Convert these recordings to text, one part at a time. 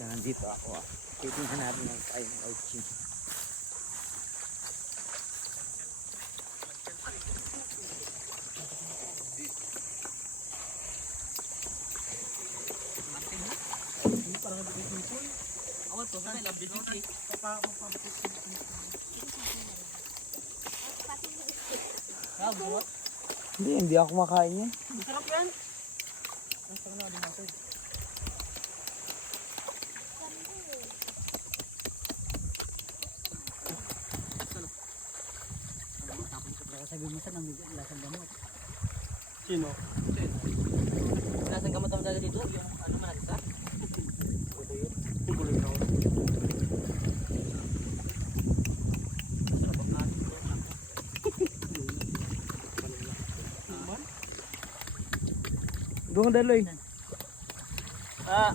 So, nandito ako. Titingnan natin ang kain ng Ochi. Hindi ako makain yan. Masarap yan. Sabi mo sa nang lasang gamot. Sino? Lasang gamot ang dala dito, yung ano man isa. Kukuloy na ako. Masarap ang kanin. Doon ka daloy. Ah,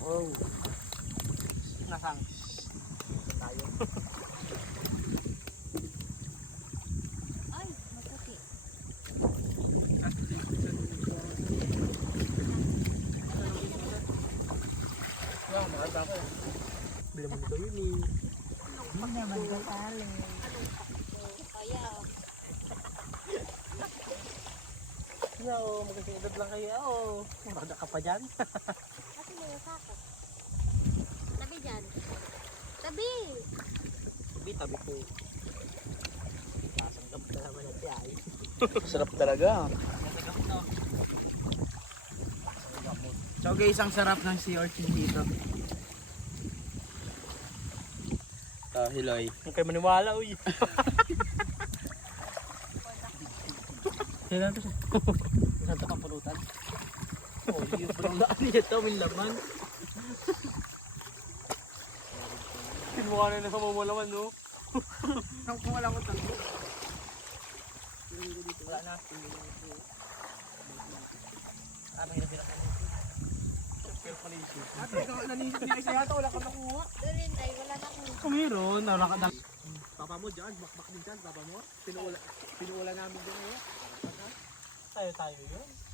Wow. nasang. Tayo. Ay, maputi. Wow, mahal ako. Bili mo nito yun eh. Hindi naman kasali. Kaya, No, magandang edad lang kayo. Oh, maganda ka pa dyan. kasi may sakot. Tabi dyan. Tabi! Tabi ko. Lasang gamot na naman natin ay. Sarap talaga. Lasang gamot no. So guys, ang sarap ng sea urchin dito. Hiloy. Huwag kayo maniwala, uy. Kailan to siya? Saan ito pang pulutan? Oh, yung pulutan niya ito, may laman. Tinmukha na na mamalaman, no? Kung wala ko tanto. Wala na. Hirap-hirap na. Ate, nanisip niya isa yata, wala ka nakuha. Doon rin ay, wala na akong... Kumiron, wala ka na. Papa mo dyan, bakbak din dyan, papa mo. Pinuula namin dyan, eh. Tayo yun.